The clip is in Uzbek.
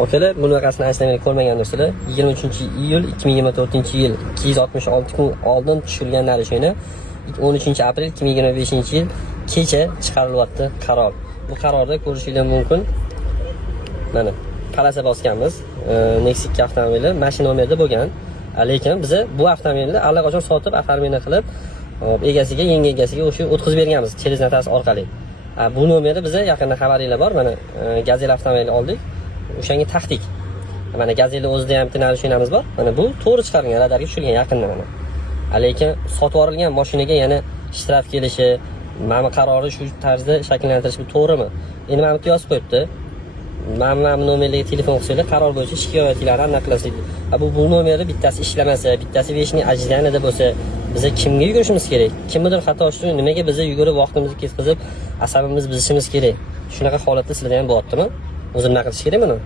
Akalar, bunaqasini aslamay ko'rmagandirsizlar. 23-iyul 2024-yil 266 kun oldin tushirilgan narishini 13-aprel 2025-yil kecha chiqarilyapti qaror. Bu qarorda ko'rishingiz mumkin. Mana palasa bosganmiz. Nexus 2 avtomobili mashina nomerida bo'lgan. Lekin biz bu avtomobilni allaqachon sotib, oformleniya qilib, egasiga, yangi egasiga o'sha o'tkazib berganmiz через notas orqali. Bu nomerda bizda yaqinda xabaringlar bor. Mana Gazelle avtomobilini oldik. O'shanga taxtik. Mana Gazelle o'zida ham tinalishinamiz bor. Mana bu to'g'ri chiqarilgan, radarga tushirilgan yaqinda mana. Lekin sotib yuborilgan mashinaga yana shtraf kelishi, mana qarori shu tarzda shakllantirish bu to'g'rimi? Endi mana bu yozib qo'yibdi. Mana nomerga telefon qilsanglar, qaror bo'yicha shikoyatlarni aniqlashlik. Bu nomerda bittasi ishlamasa, bittasi veshni ajdanida bo'lsa, biz kimga yugurishimiz kerak? Kimnidir xato uchun nimaga biz yugurib vaqtimizni ketkazib, asabimizni buzishimiz kerak? Shunaqa holatda sizlarda ham bo'lyaptimi? O'zim nima qilish kerak buni?